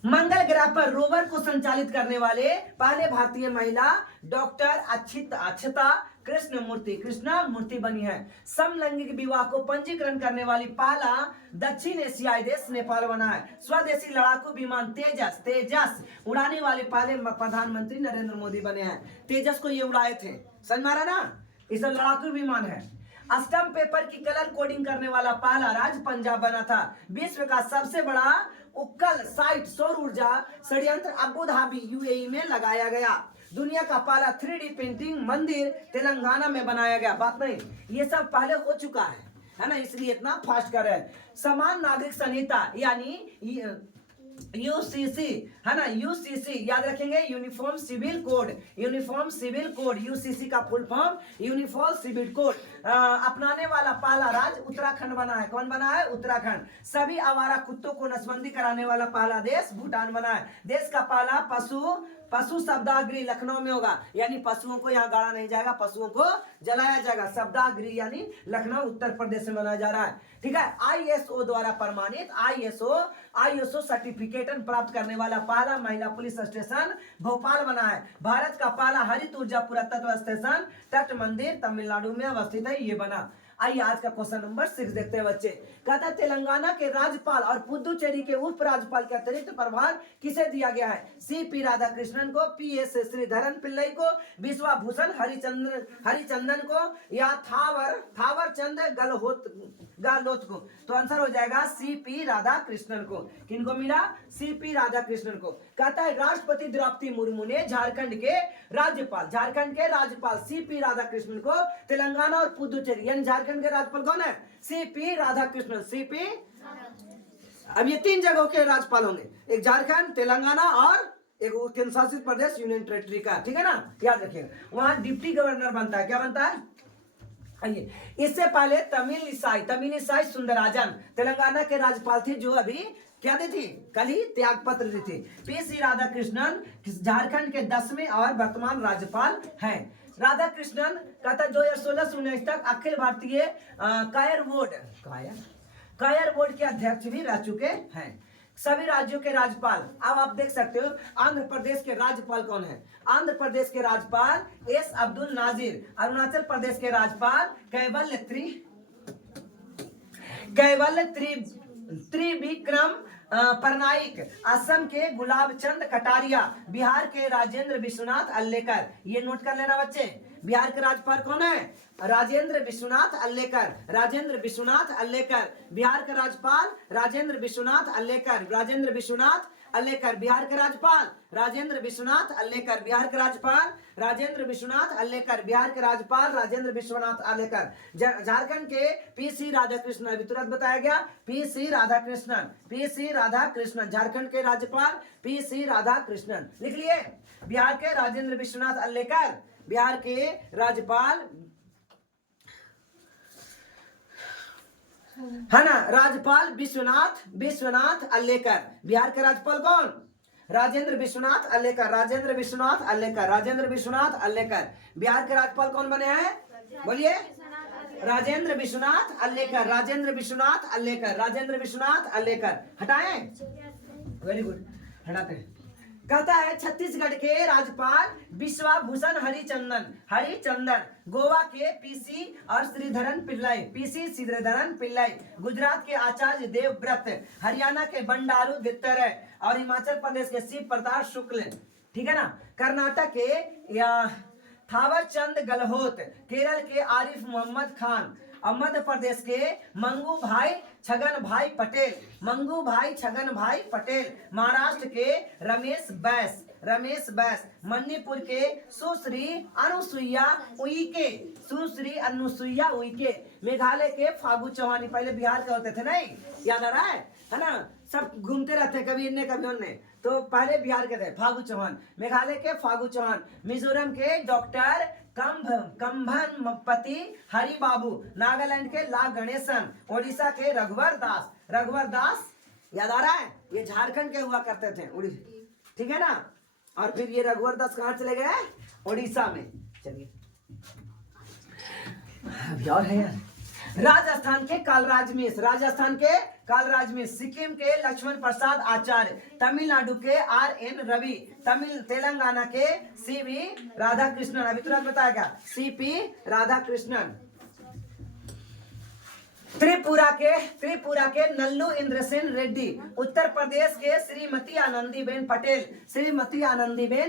मंगल ग्रह पर रोवर को संचालित करने वाले पहले भारतीय महिला डॉक्टर अक्षता कृष्णा मूर्ति बनी है। समलैंगिक विवाह को पंजीकरण करने वाली पहला दक्षिण एशियाई देश नेपाल बना है। स्वदेशी लड़ाकू विमान तेजस उड़ाने वाले पहले प्रधानमंत्री नरेंद्र मोदी बने हैं। तेजस को ये उड़ाए थे, समझ मारा ना। इस लड़ाकू विमान है। स्टम्प पेपर की कलर कोडिंग करने वाला पहला राज्य पंजाब बना था। विश्व का सबसे बड़ा उक्कल साइट सौर ऊर्जा संयंत्र अबू धाबी यूएई में लगाया गया। दुनिया का पहला 3D पेंटिंग मंदिर तेलंगाना में बनाया गया। बात नहीं, ये सब पहले हो चुका है ना, इसलिए इतना फास्ट कर रहे हैं। समान नागरिक संहिता यानी यूसीसी है ना, यूसीसी याद रखेंगे, uniform civil code. Uniform civil code UCC का full form uniform civil code अपनाने वाला पहला राज्य उत्तराखंड बना है। कौन बना है? उत्तराखंड। सभी आवारा कुत्तों को नसबंदी कराने वाला पहला देश भूटान बना है। देश का पहला पशु शब्दागृह लखनऊ में होगा, यानी पशुओं को यहाँ गाड़ा नहीं जाएगा, पशुओं को जलाया जाएगा। शब्दागृह यानी लखनऊ उत्तर प्रदेश में बनाया जा रहा है। ठीक है, आईएसओ द्वारा प्रमाणित आईएसओ सर्टिफिकेट प्राप्त करने वाला पहला महिला पुलिस स्टेशन भोपाल बना है। भारत का पहला हरित ऊर्जा पुरातत्व स्टेशन तट मंदिर तमिलनाडु में अवस्थित है, ये बना। आइए आज का क्वेश्चन नंबर 6 देखते हैं बच्चे। कहता है तेलंगाना के राज्यपाल और पुदुचेरी के उप राज्यपाल के अतिरिक्त प्रभार किसे दिया गया है? सीपी राधाकृष्णन को, पीएस श्रीधरन पिल्लई को, विश्वभूषण हरिचंदन को या थावर चंद गहलोत को? तो आंसर हो जाएगा सीपी राधाकृष्णन को। किनको मिला? सीपी राधाकृष्णन को। कहता है राष्ट्रपति द्रौपदी मुर्मू ने झारखंड के राज्यपाल सीपी राधाकृष्णन को तेलंगाना और पुदुचेरी यानी झारखंड के राज्यपाल कौन है? सीपी राधाकृष्णन। सीपी अब ये 3 जगहों के राज्यपाल होंगे, एक झारखंड, तेलंगाना और एक केंद्र शासित प्रदेश यूनियन टेरिटरी का। ठीक है ना, याद रखिएगा। वहां डिप्टी गवर्नर बनता है। क्या बनता है? आइए, इससे पहले तमिलिसाई सुंदराजन तेलंगाना के राज्यपाल थे, जो अभी क्या दी थी? कल ही त्याग पत्र दी थी। पीसी राधाकृष्णन झारखंड के 10वें और वर्तमान राज्यपाल हैं। राधाकृष्णन कहता 2016 से 19 तक अखिल भारतीय कायर बोर्ड के अध्यक्ष भी रह चुके हैं। सभी राज्यों के राज्यपाल, अब आप देख सकते हो आंध्र प्रदेश के राज्यपाल कौन है? आंध्र प्रदेश के राज्यपाल एस अब्दुल नाजिर। अरुणाचल प्रदेश के राज्यपाल कैवल्य त्रिविक्रम परनाइक। असम के गुलाब चंद कटारिया। बिहार के राजेंद्र विश्वनाथ अल्लेकर। ये नोट कर लेना बच्चे, बिहार के राज्यपाल कौन है? राजेंद्र विश्वनाथ अल्लेकर। बिहार का राज्यपाल राजेंद्र विश्वनाथ अल्लेकर। बिहार के राज्यपाल राजेंद्र विश्वनाथ अल्लेकर। झारखंड के पीसी राधाकृष्णन, अभी तुरंत बताया गया, पीसी राधाकृष्णन झारखंड के राज्यपाल पीसी राधाकृष्णन। लिख लिए, बिहार के राजेंद्र विश्वनाथ अल्लेकर, बिहार के राज्यपाल है ना, राज्यपाल विश्वनाथ अल्लेकर। बिहार के राज्यपाल कौन? राजेंद्र विश्वनाथ अल्लेकर। बिहार के राज्यपाल कौन बने हैं? बोलिए, राजेंद्र विश्वनाथ अल्लेकर। हटाएं, वेरी गुड, हटाते हैं। कहता है छत्तीसगढ़ के राज्यपाल विश्वभूषण हरिचंदन। गोवा के पीसी श्रीधरन पिल्लई। गुजरात के आचार्य देवव्रत। हरियाणा के बंडारू दत्तात्रेय और हिमाचल प्रदेश के शिव प्रताप शुक्ल। ठीक है ना। कर्नाटक के थावर चंद गहलोत। केरल के आरिफ मोहम्मद खान। मध्य प्रदेश के मंगू भाई छगन भाई पटेल। महाराष्ट्र के रमेश बैस। मणिपुर के सुश्री अनुसुईया उइके। मेघालय के फागू चौहान। पहले बिहार के होते थे, नहीं याद आ रहा है ना, सब घूमते रहते, कभी इनने कभी उनने, तो पहले बिहार के थे फागू चौहान। मेघालय के फागू चौहान। मिजोरम के डॉक्टर कंभनपति हरि बाबू। नागालैंड के ला गणेशन। ओडिशा के रघुवर दास याद आ रहा है, ये झारखंड के हुआ करते थे उड़ीसा। ठीक है ना। और फिर ये रघुवर दास कहाँ चले गए? ओडिशा में। चलिए और है यार। राजस्थान के कालराज मिश्र। सिक्किम के लक्ष्मण प्रसाद आचार्य। तमिलनाडु के RN रवि। तेलंगाना के CV राधाकृष्णन। अभी तुरंत बताएगा, CP राधाकृष्णन। त्रिपुरा के नल्लू इंद्रसेन रेड्डी, उत्तर प्रदेश के श्रीमती आनंदीबेन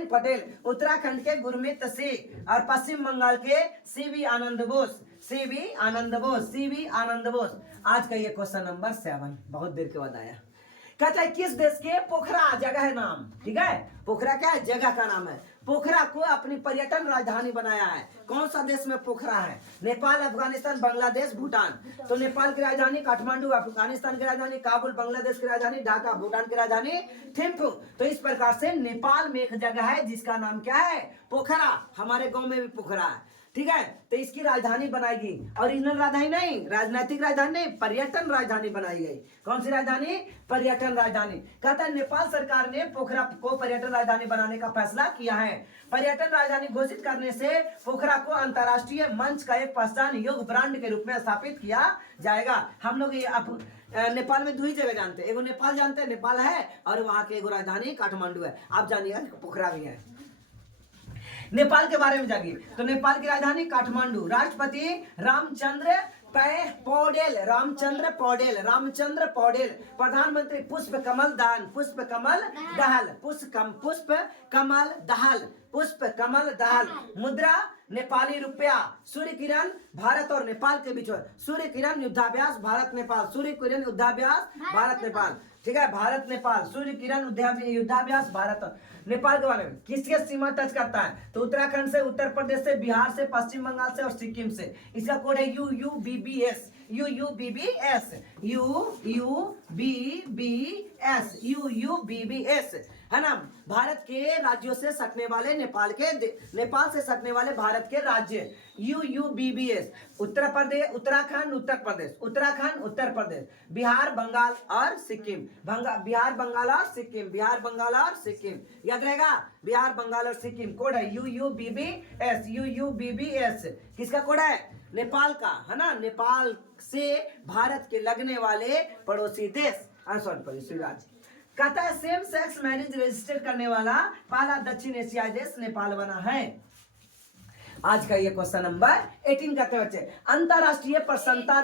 पटेल, उत्तराखंड के गुरमीत सिंह और पश्चिम बंगाल के सीवी आनंद बोस। आज का ये क्वेश्चन नंबर 7 बहुत देर के बाद आया। कहता है किस देश के पोखरा जगह है नाम, ठीक है, पोखरा क्या है, जगह का नाम है। पोखरा को अपनी पर्यटन राजधानी बनाया है। कौन सा देश में पोखरा है? नेपाल, अफगानिस्तान, बांग्लादेश, भूटान। तो नेपाल की राजधानी काठमांडू, अफगानिस्तान की राजधानी काबुल, बांग्लादेश की राजधानी ढाका, भूटान की राजधानी थिम्पू। तो इस प्रकार से नेपाल में एक जगह है जिसका नाम क्या है, पोखरा। हमारे गांव में भी पोखरा है, ठीक है। तो इसकी राजधानी बनाएगी, ओरिजिनल राजधानी नहीं, राजनीतिक राजधानी नहीं, पर्यटन राजधानी बनाई गई। कौन सी राजधानी? पर्यटन राजधानी। कहता है नेपाल सरकार ने पोखरा को पर्यटन राजधानी बनाने का फैसला किया है। पर्यटन राजधानी घोषित करने से पोखरा को अंतर्राष्ट्रीय मंच का एक पहचान योग्य ब्रांड के रूप में स्थापित किया जाएगा। हम लोग ये नेपाल में 2 जगह जानते हैं, एगो नेपाल जानते हैं, नेपाल है, और वहां की एगो राजधानी काठमांडू है। आप जानिएगा पोखरा भी है। नेपाल के बारे में जानिए। तो नेपाल की राजधानी काठमांडू। राष्ट्रपति रामचंद्र पौडेल। प्रधानमंत्री पुष्प कमल दहाल। मुद्रा नेपाली रुपया। सूर्य किरण भारत और नेपाल के बीच में। सूर्य किरण युद्धाभ्यास भारत नेपाल, ठीक है, भारत नेपाल सूर्य किरण युद्धाभ्यास भारत नेपाल के बारे में। किसके सीमा टच करता है? तो उत्तराखंड से, उत्तर प्रदेश से, बिहार से, पश्चिम बंगाल से और सिक्किम से। इसका कोड है UUBBS, है ना। भारत के राज्यों से सटने वाले नेपाल से सटने वाले भारत के राज्य UUBBS। उत्तराखंड उत्तर प्रदेश, बिहार बंगाल और सिक्किम। बिहार बंगाल और सिक्किम याद रहेगा। बिहार बंगाल और सिक्किम कोड है UUBBS। किसका कोड है? नेपाल का, है ना। नेपाल से भारत के लगने वाले पड़ोसी देश, पड़ोसी राज्य। कहता है सेम सेक्स मैरिज रजिस्टर करने वाला पहला दक्षिण एशियाई देश नेपाल बना है। आज का ये क्वेश्चन नंबर 18 करते बच्चे। अंतरराष्ट्रीय प्रसन्नता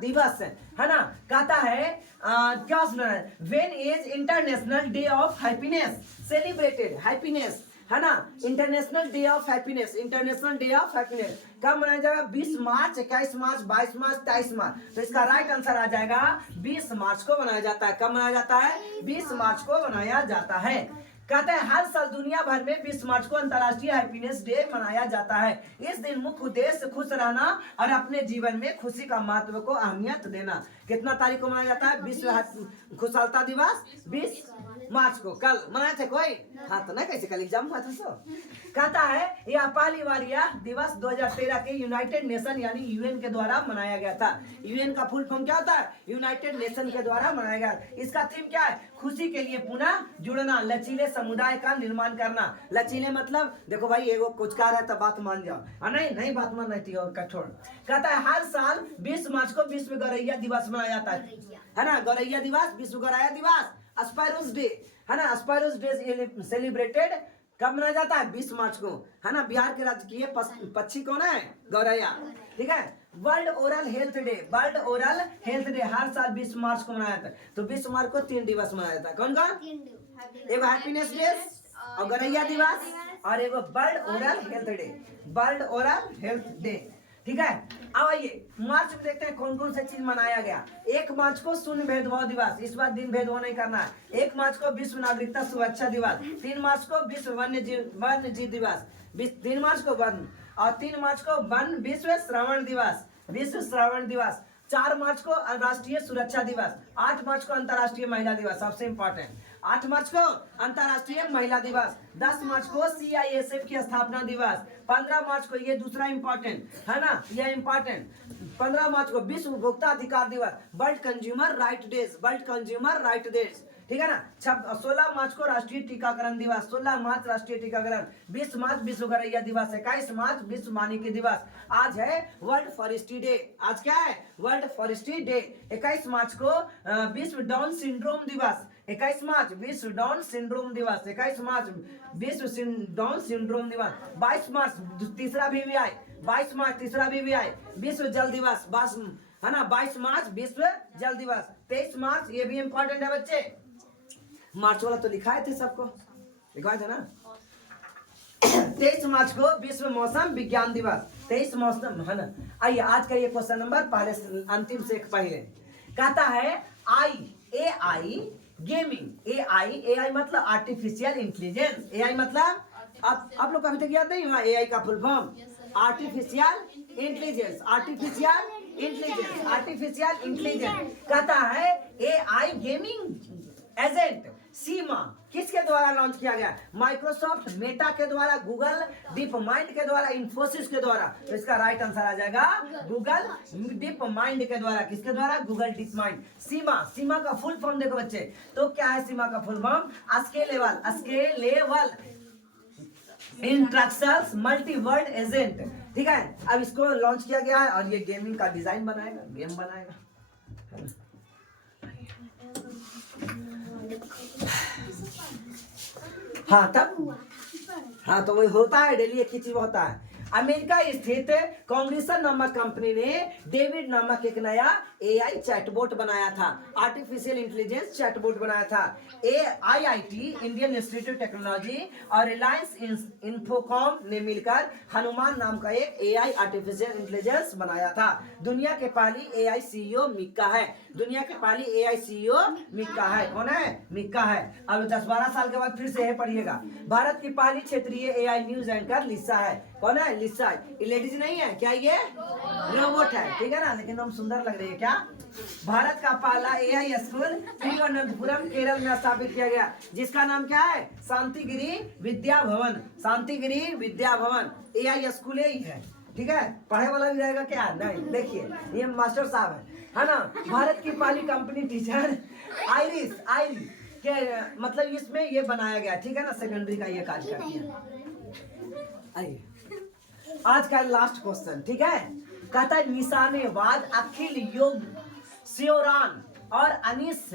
दिवस, है ना। कहता है क्या सुना है, when is international day of happiness celebrated, happiness, है ना। इंटरनेशनल डे ऑफ हैप्पीनेस कब मनाया जाएगा? 20 मार्च, 21 मार्च, 22 मार्च, 23 मार्च। तो इसका राइट आंसर आ जाएगा 20 मार्च को मनाया जाता है। कब मनाया जाता है? 20 मार्च को मनाया जाता है। कहते हैं हर साल दुनिया भर में 20 मार्च को अंतर्राष्ट्रीय हैप्पीनेस डे मनाया जाता है। इस दिन मुख्य उद्देश्य खुश रहना और अपने जीवन में खुशी का महत्व को अहमियत देना। कितना तारीख को मनाया जाता है? विश्व खुशहालता दिवस 20 मार्च को। कल मनाए थे कोई? हाँ, तो ना कैसे कल एग्जाम हुआ था सो। कहता है यह पहली बार यह दिवस 2013 के यूनाइटेड नेशन यानी यूएन के द्वारा मनाया गया था। यूएन का फुल फॉर्म क्या होता है? यूनाइटेड नेशन के द्वारा मनाया गया। इसका थीम क्या है? खुशी के लिए पुनः जुड़ना, लचीले समुदाय का निर्माण करना। लचीले मतलब देखो भाई, एगो कुछ कह रहा है तो बात मान जाओ, नहीं बात मान नहीं कठोर। कहता है हर साल 20 मार्च को विश्व गौरैया दिवस मनाया जाता है ना। गौरैया दिवस, विश्व गौरैया दिवस, स्पाइरोस डे, है ना। स्पाइरोस डे सेलिब्रेटेड कब मनाया जाता है? 20 मार्च को, है ना। बिहार के राजकीय पक्षी कौन है? गौरैया, ठीक है। वर्ल्ड ओरल हेल्थ डे हर साल 20 मार्च को मनाया जाता है। तो 20 मार्च को 3 दिवस मनाया जाता है। कौन? एगो हैप्पीनेस डे और गौरैया दिवस, और एगो वर्ल्ड ओरल हेल्थ डे, ठीक है। अब आइए मार्च में देखते हैं कौन कौन सी चीज मनाया गया। 1 मार्च को शून्य भेदभाव दिवस, इस बार दिन भेदभाव नहीं करना है। 1 मार्च को विश्व नागरिकता सुरक्षा दिवस। 3 मार्च को विश्व वन्य जीव दिवस, 3 मार्च को वन, और 3 मार्च को विश्व श्रवण दिवस। 4 मार्च को राष्ट्रीय सुरक्षा दिवस। 8 मार्च को अंतर्राष्ट्रीय महिला दिवस, सबसे इंपॉर्टेंट। 8 मार्च को अंतर्राष्ट्रीय महिला दिवस। 10 मार्च को CISF की स्थापना दिवस। 15 मार्च को, ये दूसरा इंपॉर्टेंट है ना, ये इंपॉर्टेंट। 15 मार्च को विश्व उपभोक्ता अधिकार दिवस, वर्ल्ड कंज्यूमर राइट डेज, ठीक है ना। 16 मार्च को राष्ट्रीय टीकाकरण दिवस, 16 मार्च राष्ट्रीय टीकाकरण। 20 मार्च विश्व गौरैया दिवस। 21 मार्च विश्व वानिकी दिवस। आज है वर्ल्ड फॉरेस्ट्री डे। आज क्या है? World forestry day. 21 मार्च को विश्व डाउन सिंड्रोम दिवस। 21 मार्च विश्व डाउन सिंड्रोम दिवस। 21 मार्च विश्व डाउन सिंड्रोम दिवस। 22 मार्च तीसरा BVI 22 मार्च तीसरा BBI विश्व जल दिवस, बस है ना, 22 मार्च विश्व जल दिवस। 23 मार्च ये भी इम्पोर्टेंट है बच्चे, मार्च वाला तो लिखाए थे सबको, लिखवाए थे ना। 23 मार्च को विश्व मौसम विज्ञान दिवस, 23 मौसम है ना। आइए आज का ये क्वेश्चन नंबर पहले अंतिम से एक पहले कहता है AI गेमिंग। AI मतलब आर्टिफिशियल इंटेलिजेंस। AI मतलब आप लोग अभी तक याद नहीं हुआ AI का full form? Artificial intelligence, artificial intelligence, artificial intelligence. कहता है AI गेमिंग एजेंट सीमा किसके द्वारा लॉन्च किया गया? माइक्रोसॉफ्ट, मेटा के द्वारा, गूगल, डीप माइंड के द्वारा, इन्फोसिस के द्वारा। तो इसका राइट आंसर आ जाएगा गूगल डीप माइंड के द्वारा। किसके द्वारा? Google DeepMind. सीमा, सीमा का फुल फॉर्म देखो बच्चे, तो क्या है सीमा का full form? Scalable, scalable instructions multi word agent. ठीक है, अब इसको लॉन्च किया गया है और ये गेमिंग का डिजाइन बनाएगा, गेम बनाएगा। हाँ तब, हाँ तो वही होता है, डेली एक ही चीज होता है। अमेरिका स्थित कांग्रेसन नामक कंपनी ने डेविड नामक एक नया AI चैटबॉट बनाया था, आर्टिफिशियल इंटेलिजेंस चैटबॉट बनाया था। IIT इंडियन इंस्टीट्यूट टेक्नोलॉजी और रिलायंस इंफोकॉम ने मिलकर हनुमान नाम का एक AI आर्टिफिशियल इंटेलिजेंस बनाया था। दुनिया के पहली AI CEO मिक्का है, दुनिया के पहली AI CEO मिक्का है। कौन है? मिक्का है। अब 10-12 साल के बाद फिर से पढ़िएगा। भारत की पहली क्षेत्रीय AI न्यूज एंकर लिसा है। कौन है? लिसा। ये लेडीज नहीं है क्या, ये रोबोट है, ठीक है ना, लेकिन हम सुंदर लग रही है क्या। भारत का पहला AI स्कूल तिरुवनंतपुरम केरल में स्थापित किया गया, जिसका नाम क्या है? शांतिगिरी विद्या भवन। शांतिगिरी विद्या भवन AI स्कूल ही है, ठीक है। पढ़े वाला भी रहेगा क्या? नहीं। देखिए ये मास्टर साहब है ना। भारत की पहली कंपनी टीचर आइरिस के मतलब इसमें ये बनाया गया, ठीक है ना, सेकेंडरी का ये कार्य करती है। आइए आज का लास्ट क्वेश्चन, ठीक है। कहता है निशानेबाज अखिल योग सियोरान और अनीस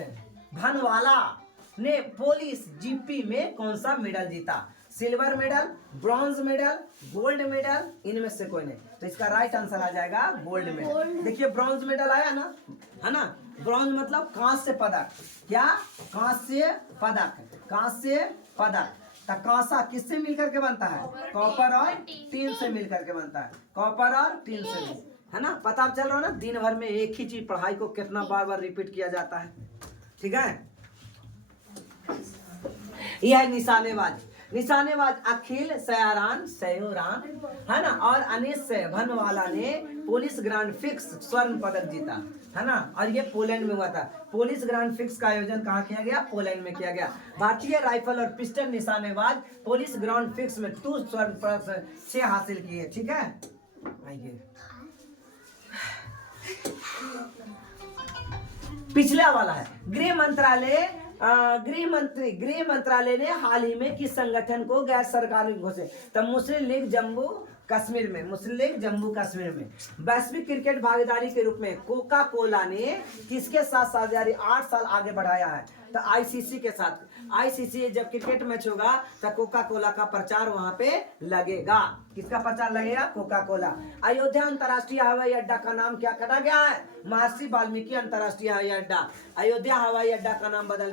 भनवाला ने पुलिस GP में कौन सा मेडल जीता? Silver medal, bronze medal, gold medal, इनमें से कोई नहीं। तो इसका राइट आंसर आ जाएगा गोल्ड मेडल। देखिए ब्रॉन्ज मेडल आया ना, है ना। ब्रॉन्ज मतलब कांस्य पदक। क्या? कांस्य पदक, कांस्य पदक। कांसा किससे मिलकर के बनता है? कॉपर और टिन से मिलकर के बनता है, कॉपर और टिन से, है ना। पता चल रहा है ना, दिन भर में एक ही चीज पढ़ाई को कितना बार बार रिपीट किया जाता है, ठीक है। यह है निशानेबाज। निशानेबाज अखिल सयोरान है ना और अनीस भनवाला ने पुलिस ग्रांड फिक्स स्वर्ण पदक जीता, है ना। और ये पोलैंड में हुआ था। पुलिस ग्रांड फिक्स का आयोजन कहाँ किया गया? पोलैंड में किया गया। भारतीय राइफल और पिस्टल निशानेबाज पुलिस ग्रांड फिक्स में 2 स्वर्ण पदक से हासिल किए, ठीक है। आइए पिछला वाला है गृह मंत्रालय ने हाल ही में किस संगठन को गैर सरकारी घोषित? तो मुस्लिम लीग जम्मू कश्मीर में, मुस्लिम लीग जम्मू कश्मीर में। वैश्विक क्रिकेट भागीदारी के रूप में कोका कोला ने किसके साथ साझेदारी 8 साल आगे बढ़ाया है? तो ICC के साथ। ICC जब क्रिकेट मैच होगा तो कोका कोला का प्रचार वहां पे लगेगा। किसका प्रचार लगेगा? Coca Cola. अयोध्या अंतर्राष्ट्रीय हवाई अड्डा का नाम क्या करा गया है? महर्षि वाल्मीकि अंतर्राष्ट्रीय हवाई अड्डा। अयोध्या हवाई अड्डा का नाम बदल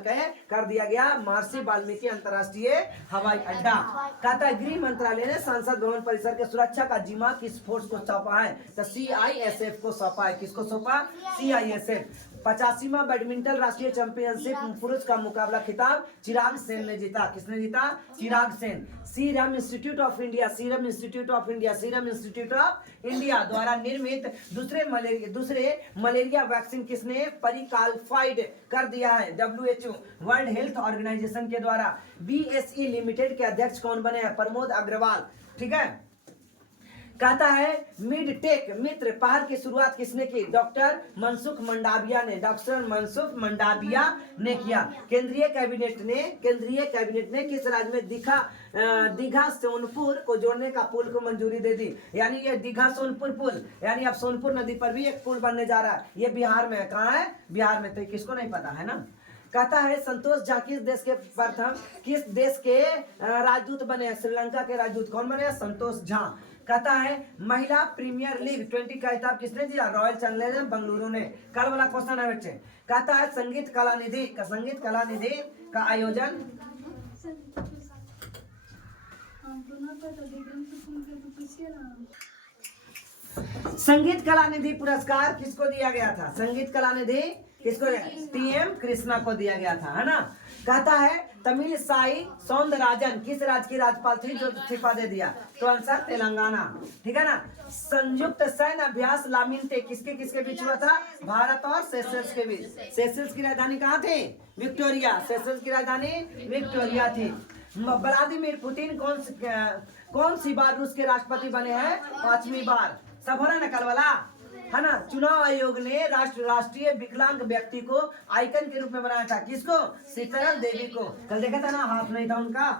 कर दिया गया महर्षि वाल्मीकि अंतर्राष्ट्रीय हवाई अड्डा। कहता है गृह मंत्रालय ने संसद भवन परिसर के सुरक्षा का जिम्मा किस फोर्स को सौंपा है? तो CISF को सौंपा है। किसको सौंपा? CISF। 85वां बैडमिंटन राष्ट्रीय चैंपियनशिप पुरुष का मुकाबला खिताब चिराग सेन ने जीता। किसने जीता? Chirag Sen. Serum Institute of India द्वारा निर्मित दूसरे मलेरिया वैक्सीन किसने परिक्वालिफाइड कर दिया है? WHO वर्ल्ड हेल्थ ऑर्गेनाइजेशन के द्वारा। BSE लिमिटेड के अध्यक्ष कौन बने हैं? प्रमोद अग्रवाल, ठीक है। कहता है मिड टेक मित्र पहल की शुरुआत किसने की? डॉक्टर मनसुख मंडाविया ने, डॉक्टर मनसुख मंडाविया ने किया। केंद्रीय कैबिनेट ने किस राज्य में दीघा सोनपुर को जोड़ने का पुल को मंजूरी दे दी? यानी ये दीघा सोनपुर पुल, यानी अब सोनपुर नदी पर भी एक पुल बनने जा रहा है। ये बिहार में है। कहाँ है? बिहार में। तो किसको नहीं पता है ना। कहता है संतोष झा किस देश के राजदूत बने? श्रीलंका के राजदूत कौन बने? संतोष झा। कहता है महिला प्रीमियर लीग 20 का खिताब किसने दिया? रॉयल चैलेंजर्स बेंगलुरु ने। कल वाला क्वेश्चन है बच्चे। कहता है संगीत कला निधि का आयोजन संगीत कला निधि पुरस्कार किसको दिया गया था? संगीत कला निधि किसको दिया? टीएम कृष्णा को दिया गया था, है ना। कहता है तमिल साई सौंदरराजन किस राज्य की राज्यपाल थी जो इस्तीफा दे दिया? तो आंसर तेलंगाना, ठीक है ना। संयुक्त सैन्य अभ्यास लामिनते किसके किसके बीच हुआ था? भारत और सेशल्स के बीच। सेशल्स की राजधानी कहाँ थी? विक्टोरिया। सेशल्स की राजधानी विक्टोरिया थी। व्लादिमीर पुतिन कौन सी बार रूस के राष्ट्रपति बने हैं? 5वीं बार। सब हो रहा है ना कल वाला, है ना। चुनाव आयोग ने राष्ट्रीय विकलांग व्यक्ति को आइकन के रूप में बनाया था। किसको? सीताराम देवी को। कल देखा था ना, हाथ नहीं था उनका।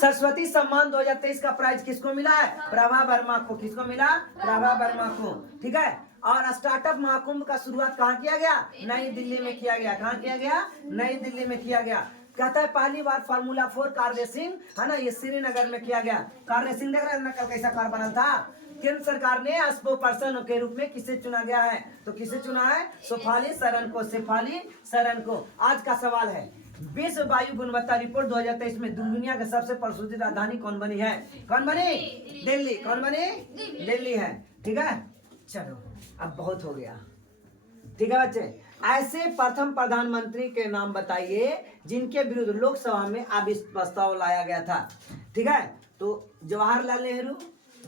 सरस्वती सम्मान 2023 का प्राइज किसको मिला है? प्रभा वर्मा को। किसको मिला? प्रभा वर्मा को, ठीक है। और स्टार्टअप महाकुंभ का शुरुआत कहाँ किया गया? नई दिल्ली में किया गया। कहाँ किया गया? नई दिल्ली में किया गया। कहता है पहली बार फार्मूला 4 कार रेसिंग, है ना, ये श्रीनगर में किया गया। कार रेसिंग देख रहे हैं ना, कल कैसा कार बना था। केंद्र सरकार ने स्पो पर्सन के रूप में किसे चुना गया है? तो किसे चुना है? शेफाली सरन को। आज का सवाल है विश्व वायु गुणवत्ता रिपोर्ट 2023 में दुनिया के सबसे प्रदूषित राजधानी कौन बनी है? कौन बनी? दिल्ली। कौन बनी? दिल्ली है, ठीक है। चलो अब बहुत हो गया, ठीक है बच्चे। ऐसे प्रथम प्रधानमंत्री के नाम बताइए जिनके विरुद्ध लोकसभा में अविश्वास प्रस्ताव लाया गया था, ठीक है। तो जवाहरलाल नेहरू,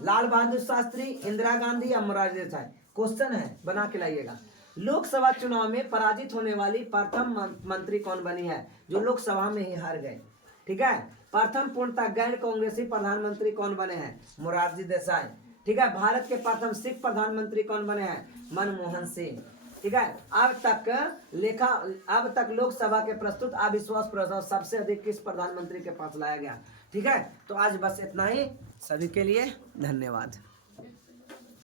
लाल बहादुर शास्त्री, इंदिरा गांधी या मोरारजी देसाई। क्वेश्चन है, बना के लाइएगा। लोकसभा चुनाव में पराजित होने वाली प्रथम मंत्री कौन बनी है? जो लोकसभा में ही हार गए, ठीक है। प्रथम पूर्णतः गैर कांग्रेसी प्रधानमंत्री कौन बने हैं? मोरारजी देसाई, ठीक है। भारत के प्रथम सिख प्रधानमंत्री कौन बने हैं? मनमोहन सिंह, ठीक है। अब तक लोकसभा के प्रस्तुत अविश्वास प्रस्ताव सबसे अधिक किस प्रधानमंत्री के पास लाया गया? ठीक है। तो आज बस इतना ही। सभी के लिए धन्यवाद।